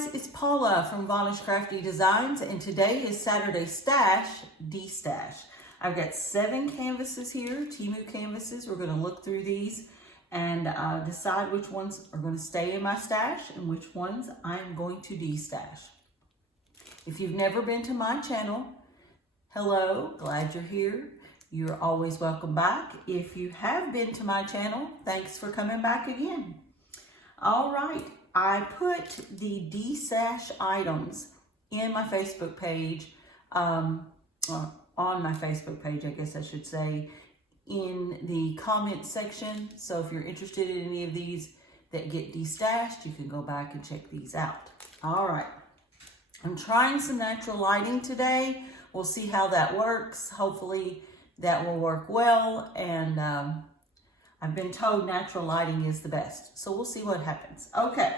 guys, it's Paula from Vanish Crafty Designs, and today is Saturday Stash, Destash. I've got 7 canvases here, Temu canvases. We're going to look through these and decide which ones are going to stay in my stash and which ones I'm going to destash. If you've never been to my channel, hello, glad you're here. You're always welcome back. If you have been to my channel, thanks for coming back again. All right, I put the destash items in my Facebook page, on my Facebook page, I guess I should say, in the comment section. So if you're interested in any of these that get destashed, you can go back and check these out. All right, I'm trying some natural lighting today. We'll see how that works. Hopefully that will work well, and I've been told natural lighting is the best, so we'll see what happens. Okay,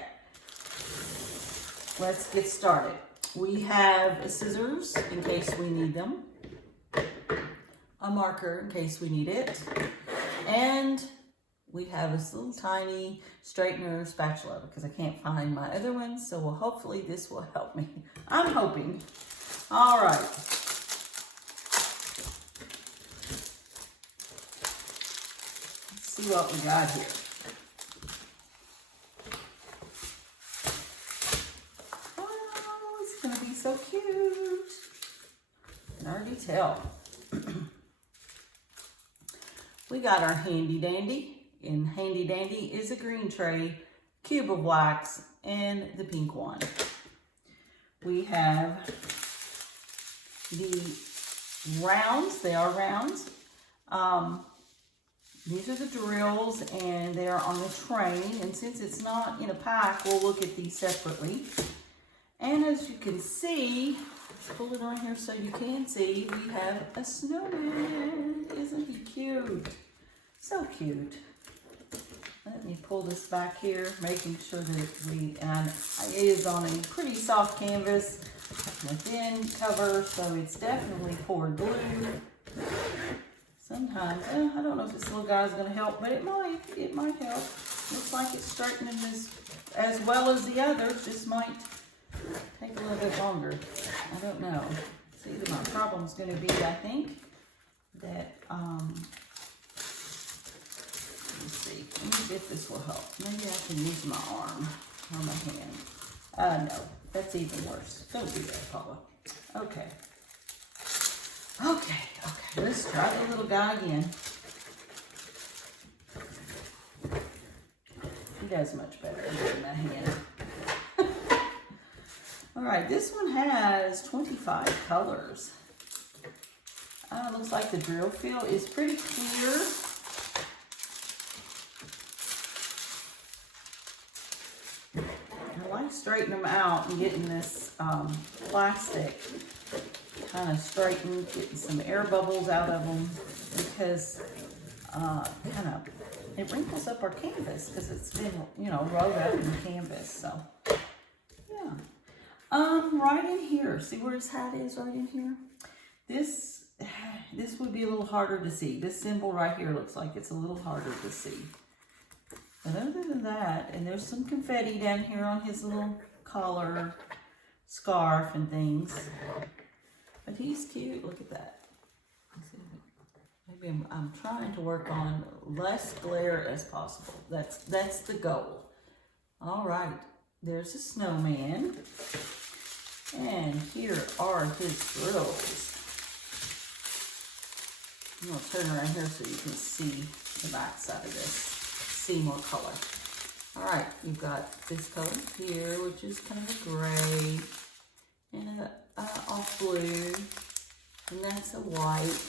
let's get started. We have scissors in case we need them, a marker in case we need it, and we have this little tiny straightener spatula because I can't find my other ones, so hopefully this will help me. I'm hoping. All right. See what we got here. Oh, it's gonna be so cute. I can already tell. We got our handy dandy, and handy dandy is a green tray, cube of wax, and the pink one. We have the rounds. They are rounds. These are the drills, and they are on a train, and since it's not in a pack, we'll look at these separately. And as you can see, let's pull it on here so you can see, we have a snowman. Isn't he cute? So cute. Let me pull this back here, making sure that it is on a pretty soft canvas, a thin cover, so it's definitely poured glue. Sometimes, I don't know if this little guy's going to help, but it might help. Looks like it's straightening this as well as the others. This might take a little bit longer. I don't know. See, my problem's going to be, I think, that, let me see. Let me see if this will help. Maybe I can use my arm or my hand. No, that's even worse. Don't do that, Paula. Okay. Okay, let's try the little guy again. He does much better than that hand. All right, this one has 25 colors. Looks like the drill feel is pretty clear. I like straightening them out and getting this plastic kind of straightened, getting some air bubbles out of them, because it wrinkles up our canvas because it's been, rolled up in the canvas. So yeah, right in here, see where his hat is right in here? This would be a little harder to see. This symbol right here looks like it's a little harder to see. But other than that, and there's some confetti down here on his little collar, scarf and things. But he's cute. Look at that. Maybe I'm trying to work on less glare as possible. That's the goal. All right. There's a snowman. And here are his drills. I'm going to turn around here so you can see the back side of this. See more color. All right. You've got this color here, which is kind of a gray. And a off blue, and that's a white.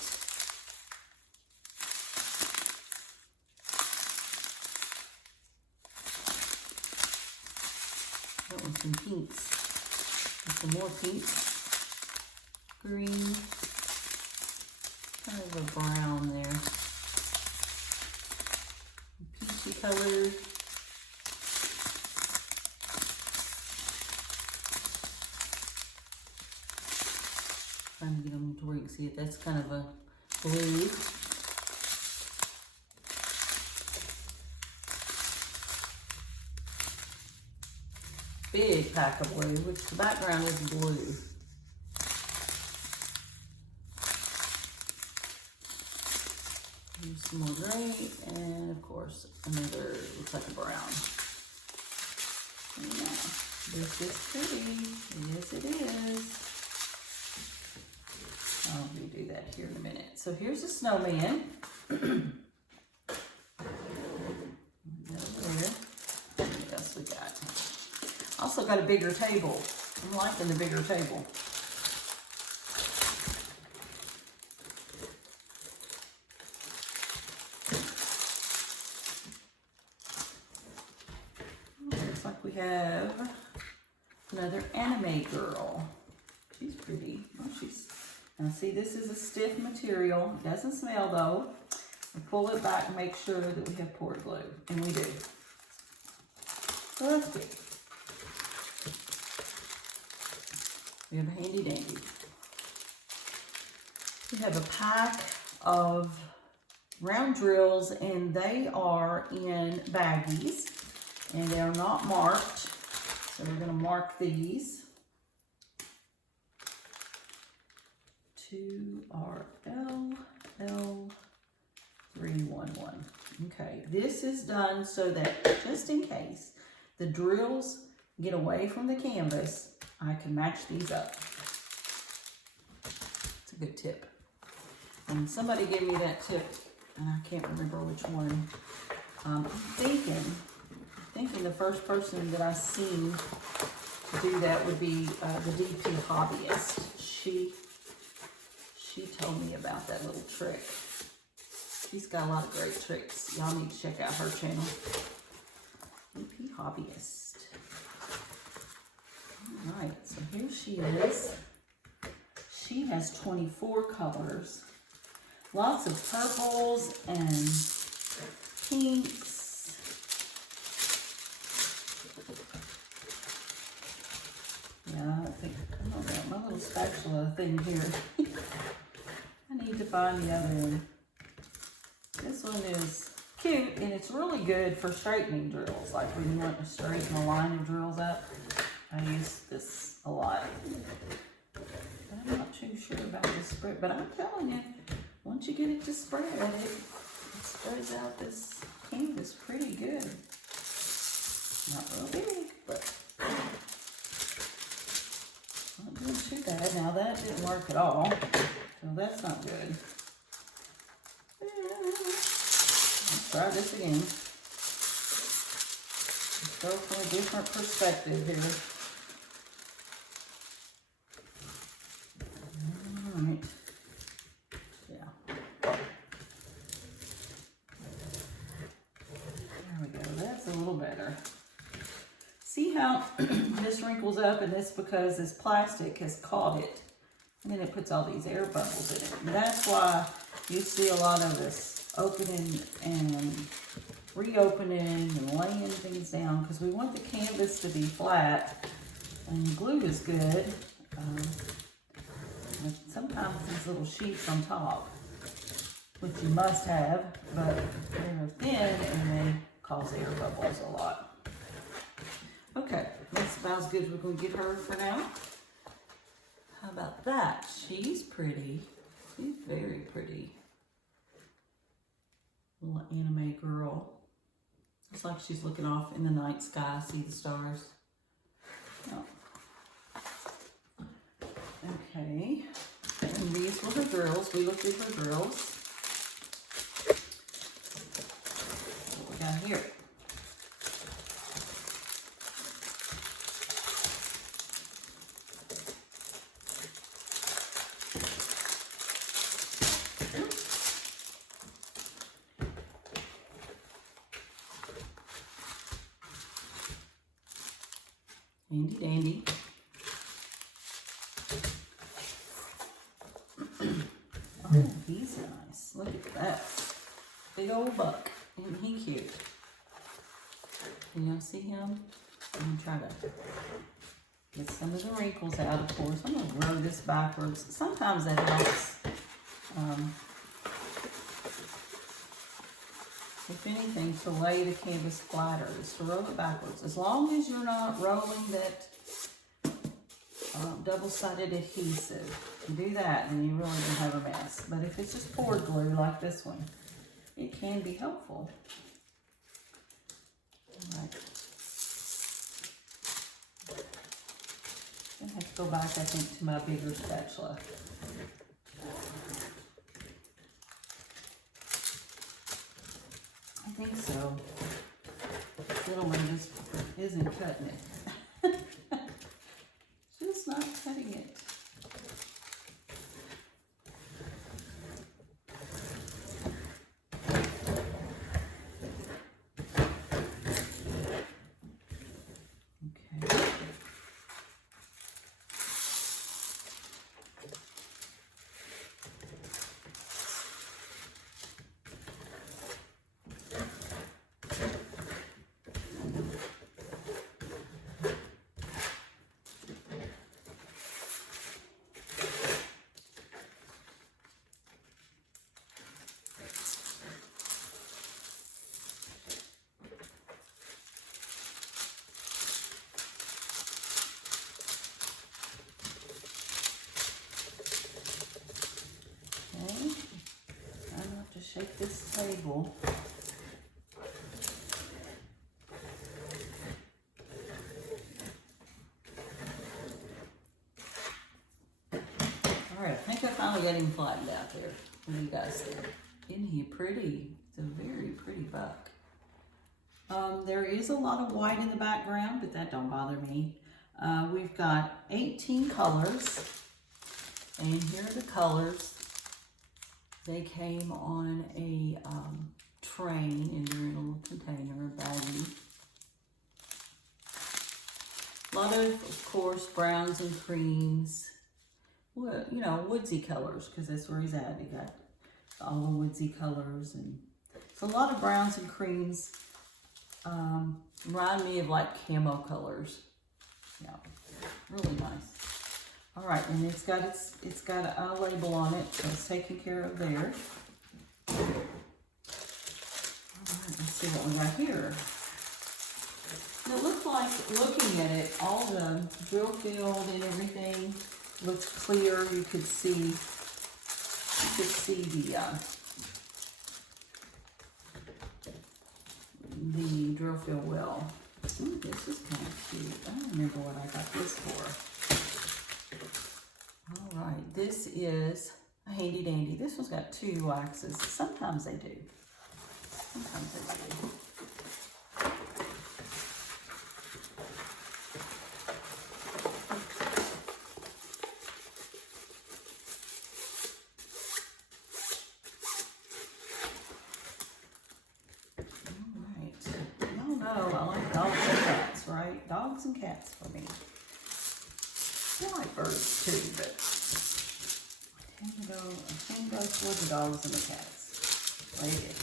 That one's some pinks. And some more pinks. Green. Kind of a brown there. Peachy color. Trying to get them to where you can see it. That's kind of a blue. big pack of blue, which the background is blue. Here's some more gray, and of course another, looks like a brown. Yeah, this is pretty. Yes, it is. I'll redo that here in a minute. So here's a snowman. What else we got? Also got a bigger table. I'm liking the bigger table. Looks like we have another anime girl. She's pretty. Oh, now see, this is a stiff material. It doesn't smell though. We pull it back and make sure that we have poured glue, and we do. So that's good. We have a handy dandy. We have a pack of round drills, and they are in baggies, and they are not marked. So we're going to mark these. 2RL L311. Okay, this is done so that just in case the drills get away from the canvas, I can match these up. It's a good tip. And somebody gave me that tip, and I can't remember which one. I'm thinking the first person that I seen do that would be the DP hobbyist. She told me about that little trick. She's got a lot of great tricks. Y'all need to check out her channel. DP hobbyist. All right, so here she is. She has 24 colors. Lots of purples and pinks. Yeah, I don't know, my little spatula thing here. I need to find the other one. This one is cute, and it's really good for straightening drills. Like when you want to straighten a line of drills up, I use this a lot. But I'm not too sure about this spread, but I'm telling you, once you get it to spread, it spreads out this canvas pretty good. Not real big, but not doing too bad. Now that didn't work at all, so that's not good. Let's try this again. Let's go from a different perspective here. All right. Yeah. There we go. That's a little better. See how this wrinkles up, and this because this plastic has caught it, and then it puts all these air bubbles in it. And that's why you see a lot of this opening and reopening and laying things down, because we want the canvas to be flat, and glue is good. But sometimes these little sheets on top, which you must have, but they're thin and they cause air bubbles a lot. Okay, that's about as good as we're going to get her for now. How about that? She's pretty. She's very pretty. Little anime girl. It's like she's looking off in the night sky, see the stars. Oh. Okay. And these were her drills. We looked at her drills. What we got here? Handy dandy. Oh, he's nice. Look at that. Big old buck. Isn't he cute? Can y'all see him? I'm gonna try to get some of the wrinkles out, of course. I'm gonna roll this backwards. Sometimes that helps if anything, to lay the canvas flatter, is to roll it backwards. As long as you're not rolling that double-sided adhesive. You do that and you really don't have a mess. But if it's just poured glue like this one, it can be helpful. All right. I have to go back, I think, to my bigger spatula. I think so. Little one just isn't cutting it. Just not cutting it. Shake this table. All right, I think I finally got him flattened out there. What do you guys think? Isn't he pretty? It's a very pretty buck. There is a lot of white in the background, but that don't bother me. We've got 18 colors, and here are the colors. They came on a train, and they're in a little container, a baggie. A lot of course, browns and creams. Well, you know, woodsy colors, because that's where he's at. He got all the woodsy colors, and so a lot of browns and creams. Remind me of like camo colors. Yeah, really nice. All right, and it's got a label on it, so it's taken care of there. All right, let's see what we got here. And it looks like, looking at it, all the drill field and everything looks clear. You could see the drill field well. Ooh, this is kind of cute. I don't remember what I got this for. All right, this is a handy dandy. This one's got 2 waxes. Sometimes they do. Sometimes they do. All right. Y'all know I like dogs and cats, right? Dogs and cats for me. I like birds too, but I tend to go toward the dogs and the cats. Like this.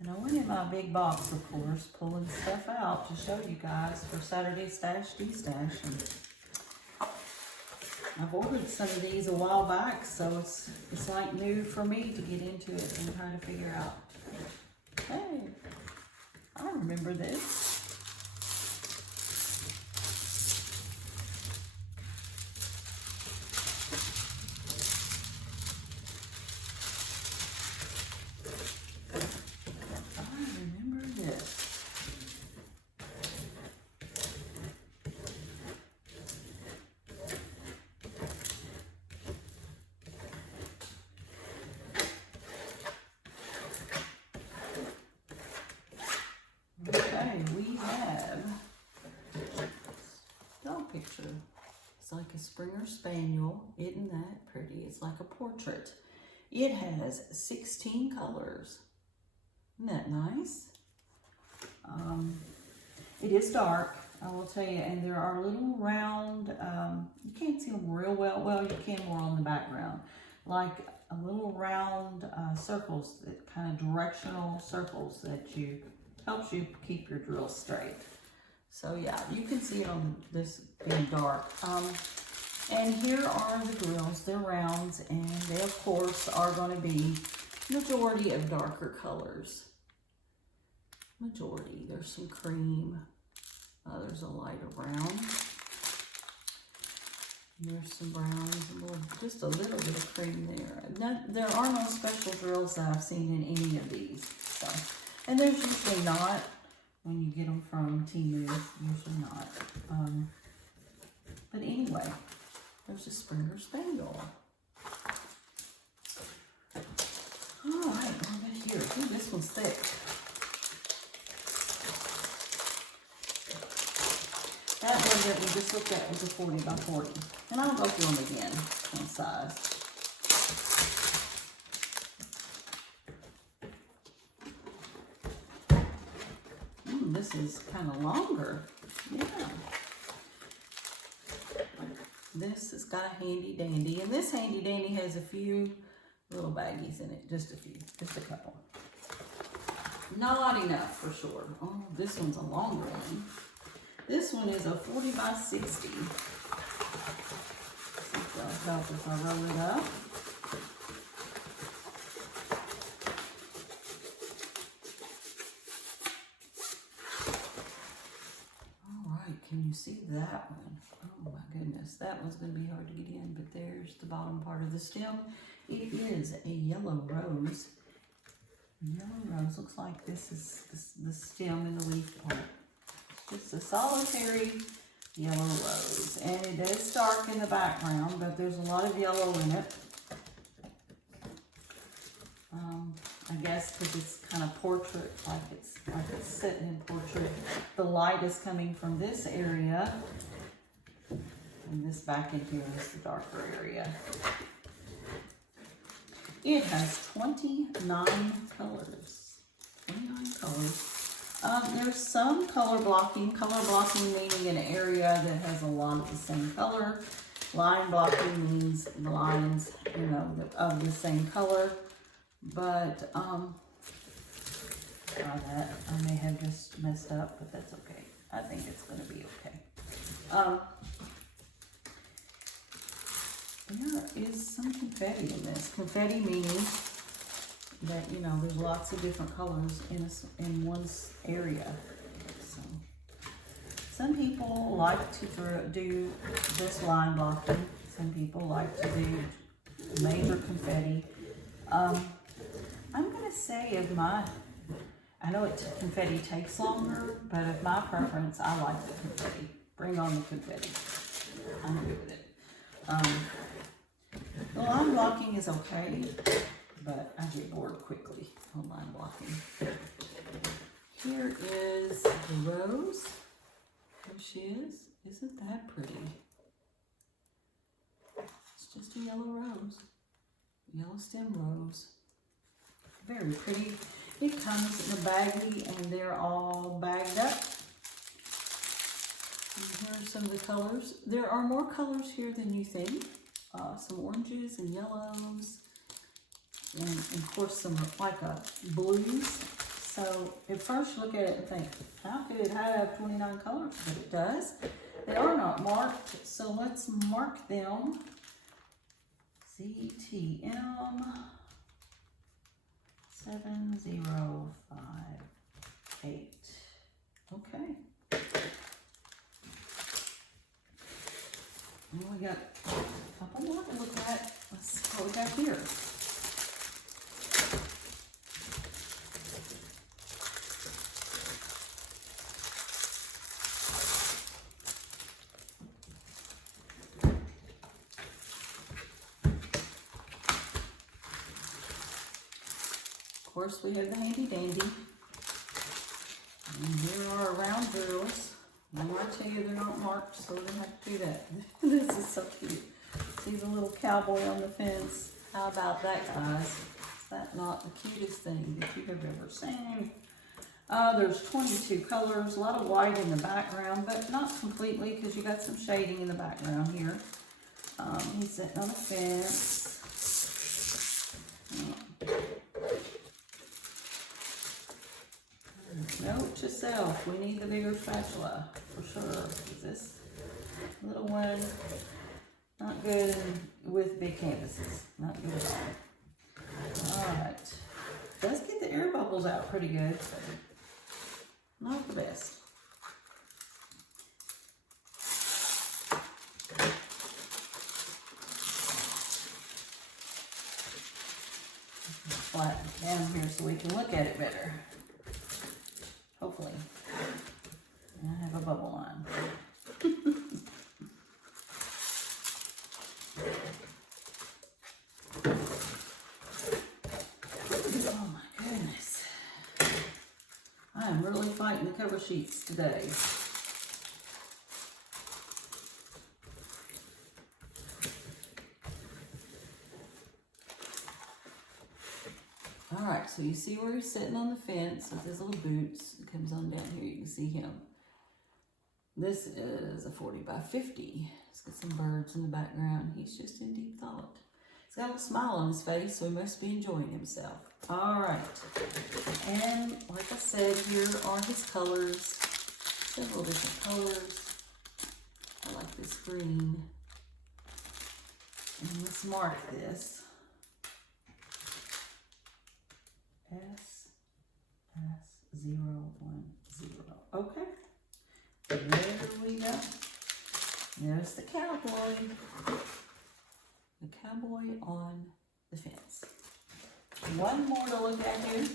And I went in my big box, of course, pulling stuff out to show you guys for Saturday Stash D-Stash. And I've ordered some of these a while back, so it's like new for me to get into it and try to figure out, hey, I remember this. We have dog picture. It's like a Springer Spaniel. Isn't that pretty? It's like a portrait. It has 16 colors. Isn't that nice? It is dark, I will tell you, and there are little round, you can't see them real well. Well, you can more on the background. Like a little round circles, that kind of directional circles that helps you keep your drill straight. So yeah, you can see it on this being dark. And here are the grills. They're rounds, and they of course are going to be majority of darker colors. Majority. There's some cream. There's a lighter brown. There's some browns, just a little bit of cream there. There are no special drills that I've seen in any of these. So, and there's usually not when you get them from Temu. Usually not. But anyway, there's a Springer Spaniel. All right, over here. Ooh, this one's thick. That one that we just looked at was a 40 by 40. And I'll go through them again in size. This is kind of longer. Yeah. This has got a handy dandy. And this handy dandy has a few little baggies in it. Just a few. Just a couple. Not enough for sure. Oh, this one's a longer one. This one is a 40 by 60. See if that'll help if I roll it up. All right, can you see that one? Oh my goodness, that one's going to be hard to get in, but there's the bottom part of the stem. It is a yellow rose. Yellow rose looks like this is the stem and the leaf part. It's a solitary yellow rose, and it is dark in the background, but there's a lot of yellow in it. I guess because it's kind of portrait, like it's sitting in portrait. The light is coming from this area, and this back in here is the darker area. It has 29 colors. 29 colors. There's some color blocking. Color blocking meaning an area that has a lot of the same color. Line blocking means the lines, you know, of the same color. But, try that. I may have just messed up, but that's okay. I think it's going to be okay. There is some confetti in this. Confetti meaning that, you know, there's lots of different colors in one area. So, some people like to do this line blocking. Some people like to do major confetti. I'm going to say I know confetti takes longer, but of my preference, I like the confetti. Bring on the confetti. I'm good with it. The line blocking is okay, but I get bored quickly on line blocking. Here is the rose. There she is. Isn't that pretty? It's just a yellow rose. Yellow stem rose. Very pretty. It comes in a baggie and they're all bagged up. And here are some of the colors. There are more colors here than you think. Some oranges and yellows. And of course some like blues. So at first look at it and think, how could it have 29 colors? But it does. They are not marked, so let's mark them. ZTM 7058. Okay. Well, we got a couple more to look at. Let's see what we got here. Of course, we have the handy dandy. And here are our round drills. And I tell you, they're not marked, so we don't have to do that. This is so cute. See the little cowboy on the fence? How about that, guys? Is that not the cutest thing that you have ever seen? There's 22 colors, a lot of white in the background, but not completely because you got some shading in the background here. He's sitting on a fence. Note to self, we need the bigger spatula. for sure. This little one, not good with big canvases. Not good at all. All right. Does get the air bubbles out pretty good, but not the best. Flatten it down here so we can look at it better. Hopefully. And I have a bubble line. Oh my goodness. I am really fighting the cover sheets today. Alright, so you see where he's sitting on the fence with his little boots. It comes on down here, you can see him. This is a 40 by 50. It's got some birds in the background. He's just in deep thought. He's got a little smile on his face, so he must be enjoying himself. Alright, and like I said, here are his colors. Several different colors. I like this green. And let's mark this. S010. Okay. There we go. There's the cowboy. The cowboy on the fence. One more to look at here.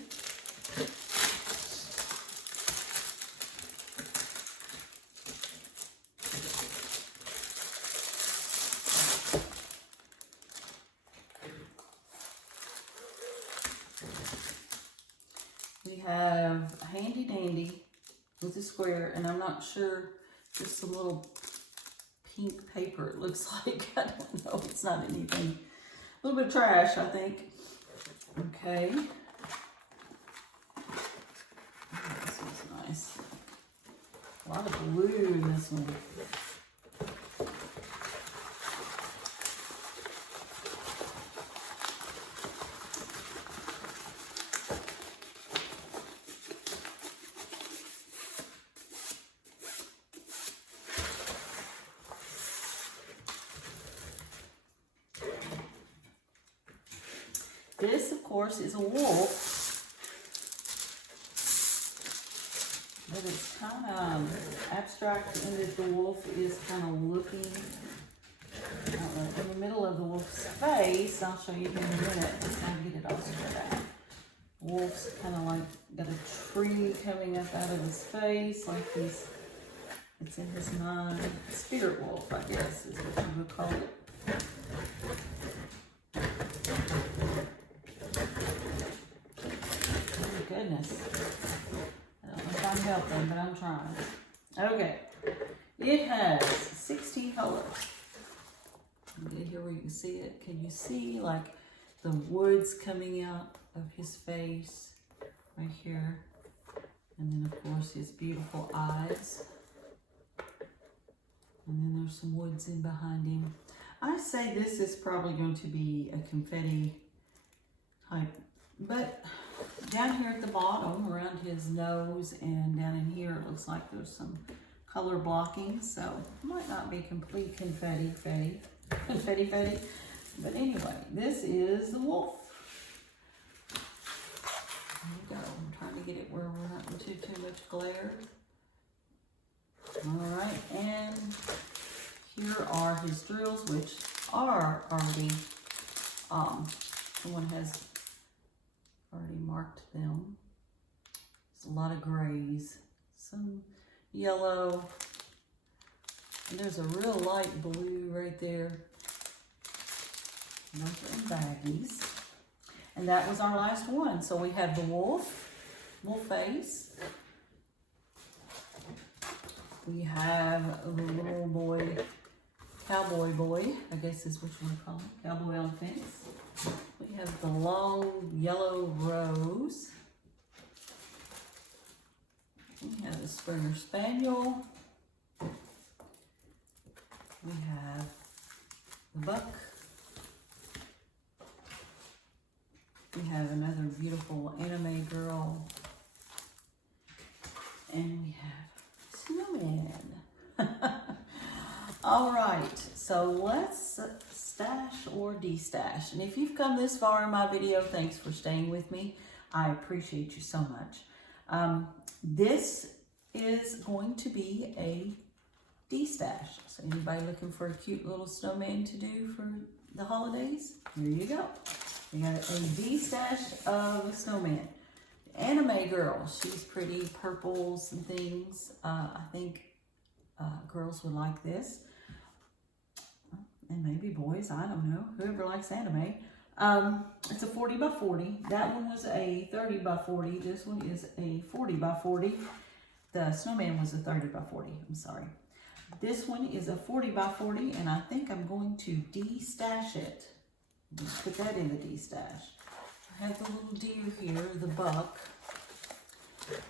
We have a handy dandy with a square, and I'm not sure, just some little pink paper it looks like. I don't know, it's not anything. A little bit of trash, I think. Okay. Oh, this one's nice. A lot of blue in this one. This, of course, is a wolf, but it's kind of abstract in that the wolf is kind of looking in the middle of the wolf's face. I'll show you here in a minute. I'll get it all spread out. Wolf's kind of like got a tree coming up out of his face, like it's in his mind. Spirit wolf, I guess, is what you would call it. Goodness. I don't know if I'm helping, but I'm trying. Okay. It has 16 colors. Get here where you can see it. Can you see like the woods coming out of his face right here? And then of course his beautiful eyes. And then there's some woods in behind him. I say this is probably going to be a confetti type, but down here at the bottom, around his nose and down in here, it looks like there's some color blocking, so it might not be complete confetti. But anyway, this is the wolf. There you go. I'm trying to get it where we're not into too much glare. All right, and here are his drills, which are already, someone has already marked them. There's a lot of grays, some yellow, and there's a real light blue right there. Those are in baggies. And that was our last one. So we have the wolf face. We have the little boy, cowboy boy, I guess is what you want to call him, cowboy on the fence. We have the long yellow rose. We have the Springer Spaniel. We have the buck. We have another beautiful anime girl. And we have Snowman. All right, so let's stash or destash. And if you've come this far in my video, thanks for staying with me. I appreciate you so much. This is going to be a destash. So anybody looking for a cute little snowman to do for the holidays? Here you go. We got a destash of a snowman. The anime girl, she's pretty, purples and things. I think girls would like this. And maybe boys, I don't know, whoever likes anime. It's a 40 by 40. That one was a 30 by 40. This one is a 40 by 40. The snowman was a 30 by 40, I'm sorry. This one is a 40 by 40, and I think I'm going to de-stash it. Put that in the de-stash. I have the little deer here, the buck.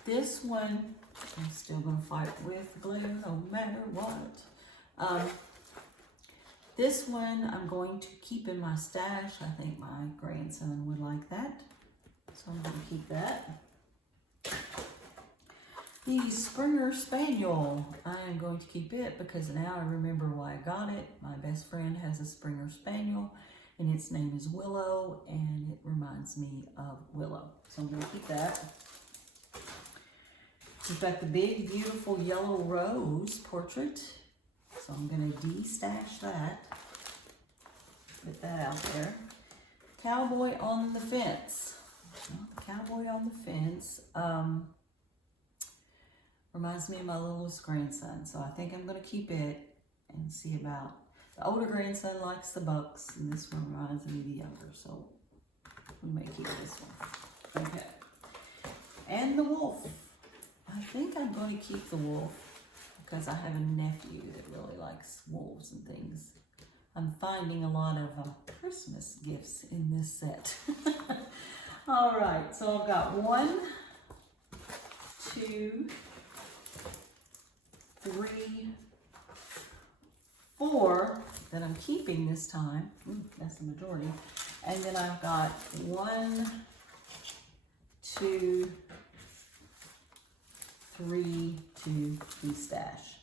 This one, I'm still going to fight with glare no matter what. This one I'm going to keep in my stash. I think my grandson would like that. So I'm going to keep that. The Springer Spaniel, I am going to keep it because now I remember why I got it. My best friend has a Springer Spaniel and its name is Willow and it reminds me of Willow. So I'm going to keep that. We've got the big beautiful yellow rose portrait. So I'm going to de-stash that. Put that out there. Cowboy on the fence. Cowboy on the fence. Reminds me of my littlest grandson. So I think I'm going to keep it and see about... The older grandson likes the bucks and this one reminds me of the younger. So we may keep this one. Okay. And the wolf. I think I'm going to keep the wolf because I have a nephew that really likes wolves and things. I'm finding a lot of Christmas gifts in this set. All right, so I've got 1, 2, 3, 4 that I'm keeping this time. That's the majority. And then I've got 1, 2, 3 to de-stash.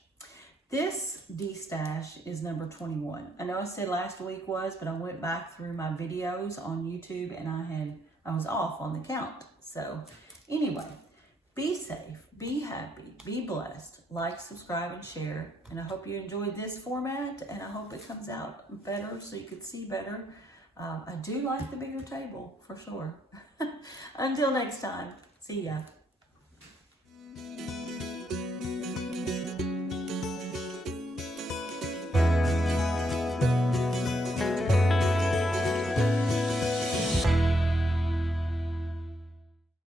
This de-stash is number 21. I know I said last week was, but I went back through my videos on YouTube and I was off on the count. So anyway, be safe, be happy, be blessed, like, subscribe, and share. And I hope you enjoyed this format and I hope it comes out better so you could see better. I do like the bigger table for sure. Until next time, see ya.